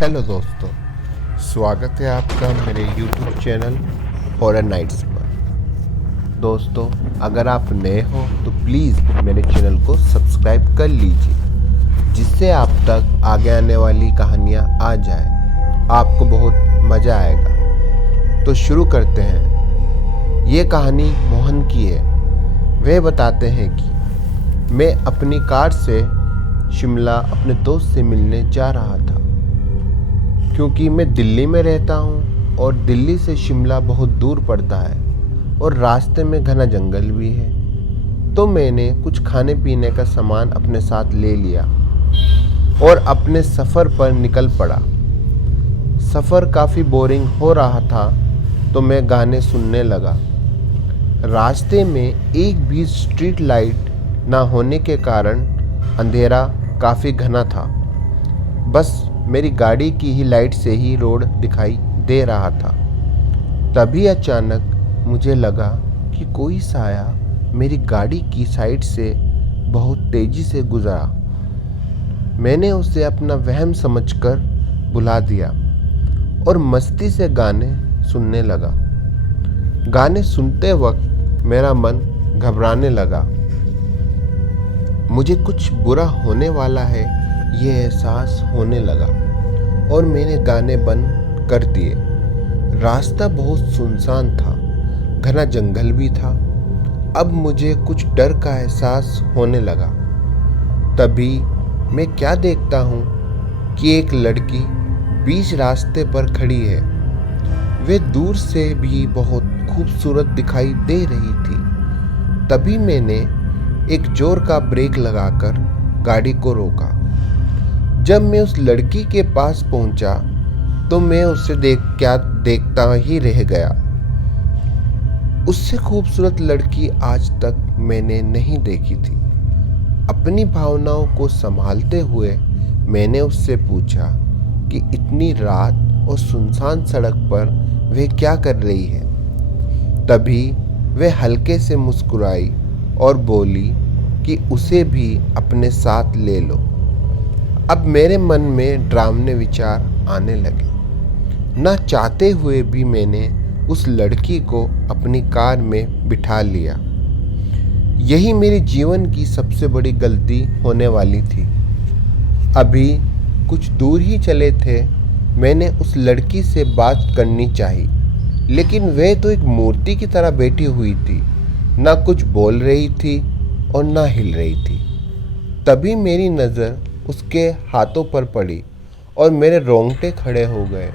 Hello दोस्तों, स्वागत है आपका मेरे YouTube चैनल हॉरर नाइट्स पर। दोस्तों, अगर आप नए हो तो प्लीज़ मेरे चैनल को सब्सक्राइब कर लीजिए, जिससे आप तक आगे आने वाली कहानियाँ आ जाए। आपको बहुत मज़ा आएगा। तो शुरू करते हैं। ये कहानी मोहन की है। वे बताते हैं कि मैं अपनी कार से शिमला अपने दोस्त से मिलने जा रहा था। क्योंकि मैं दिल्ली में रहता हूँ और दिल्ली से शिमला बहुत दूर पड़ता है और रास्ते में घना जंगल भी है, तो मैंने कुछ खाने पीने का सामान अपने साथ ले लिया और अपने सफ़र पर निकल पड़ा। सफ़र काफ़ी बोरिंग हो रहा था, तो मैं गाने सुनने लगा। रास्ते में एक भी स्ट्रीट लाइट ना होने के कारण अंधेरा काफ़ी घना था। बस मेरी गाड़ी की ही लाइट से ही रोड दिखाई दे रहा था। तभी अचानक मुझे लगा कि कोई साया मेरी गाड़ी की साइड से बहुत तेज़ी से गुजरा। मैंने उसे अपना वहम समझकर बुला दिया और मस्ती से गाने सुनने लगा। गाने सुनते वक्त मेरा मन घबराने लगा। मुझे कुछ बुरा होने वाला है, ये एहसास होने लगा और मैंने गाने बंद कर दिए। रास्ता बहुत सुनसान था, घना जंगल भी था। अब मुझे कुछ डर का एहसास होने लगा। तभी मैं क्या देखता हूँ कि एक लड़की बीच रास्ते पर खड़ी है। वे दूर से भी बहुत खूबसूरत दिखाई दे रही थी। तभी मैंने एक जोर का ब्रेक लगाकर गाड़ी को रोका। जब मैं उस लड़की के पास पहुंचा तो मैं उसे देखता ही रह गया। उससे खूबसूरत लड़की आज तक मैंने नहीं देखी थी। अपनी भावनाओं को संभालते हुए मैंने उससे पूछा कि इतनी रात और सुनसान सड़क पर वह क्या कर रही है। तभी वह हल्के से मुस्कुराई और बोली कि उसे भी अपने साथ ले लो। अब मेरे मन में डरावने विचार आने लगे। ना चाहते हुए भी मैंने उस लड़की को अपनी कार में बिठा लिया। यही मेरे जीवन की सबसे बड़ी गलती होने वाली थी। अभी कुछ दूर ही चले थे, मैंने उस लड़की से बात करनी चाहिए, लेकिन वह तो एक मूर्ति की तरह बैठी हुई थी, ना कुछ बोल रही थी और ना हिल रही थी। तभी मेरी नज़र उसके हाथों पर पड़ी और मेरे रोंगटे खड़े हो गए।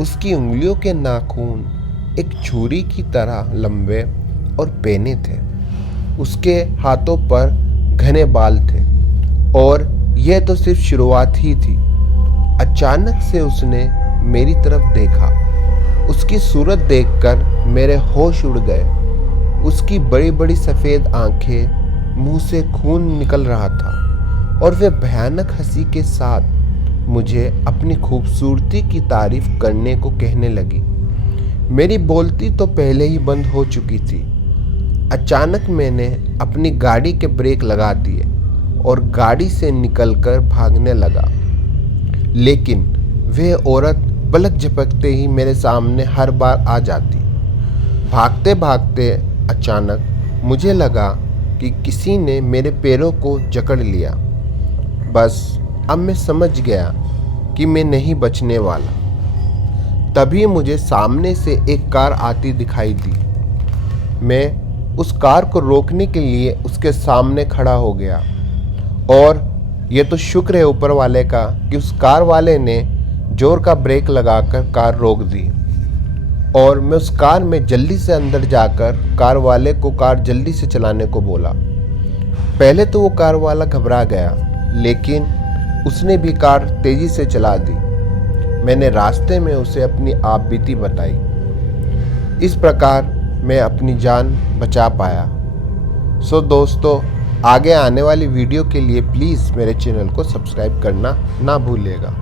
उसकी उंगलियों के नाखून एक छुरी की तरह लंबे और पैने थे। उसके हाथों पर घने बाल थे और यह तो सिर्फ शुरुआत ही थी। अचानक से उसने मेरी तरफ देखा। उसकी सूरत देखकर मेरे होश उड़ गए। उसकी बड़ी बड़ी सफ़ेद आंखें, मुंह से खून निकल रहा था और वह भयानक हंसी के साथ मुझे अपनी खूबसूरती की तारीफ करने को कहने लगी। मेरी बोलती तो पहले ही बंद हो चुकी थी। अचानक मैंने अपनी गाड़ी के ब्रेक लगा दिए और गाड़ी से निकलकर भागने लगा। लेकिन वह औरत पलक झपकते ही मेरे सामने हर बार आ जाती। भागते भागते अचानक मुझे लगा कि किसी ने मेरे पैरों को जकड़ लिया। बस अब मैं समझ गया कि मैं नहीं बचने वाला। तभी मुझे सामने से एक कार आती दिखाई दी। मैं उस कार को रोकने के लिए उसके सामने खड़ा हो गया और यह तो शुक्र है ऊपर वाले का कि उस कार वाले ने जोर का ब्रेक लगाकर कार रोक दी और मैं उस कार में जल्दी से अंदर जाकर कार वाले को कार जल्दी से चलाने को बोला। पहले तो वो कार वाला घबरा गया, लेकिन उसने भी कार तेजी से चला दी। मैंने रास्ते में उसे अपनी आपबीती बताई। इस प्रकार मैं अपनी जान बचा पाया। सो दोस्तों, आगे आने वाली वीडियो के लिए प्लीज़ मेरे चैनल को सब्सक्राइब करना ना भूलिएगा।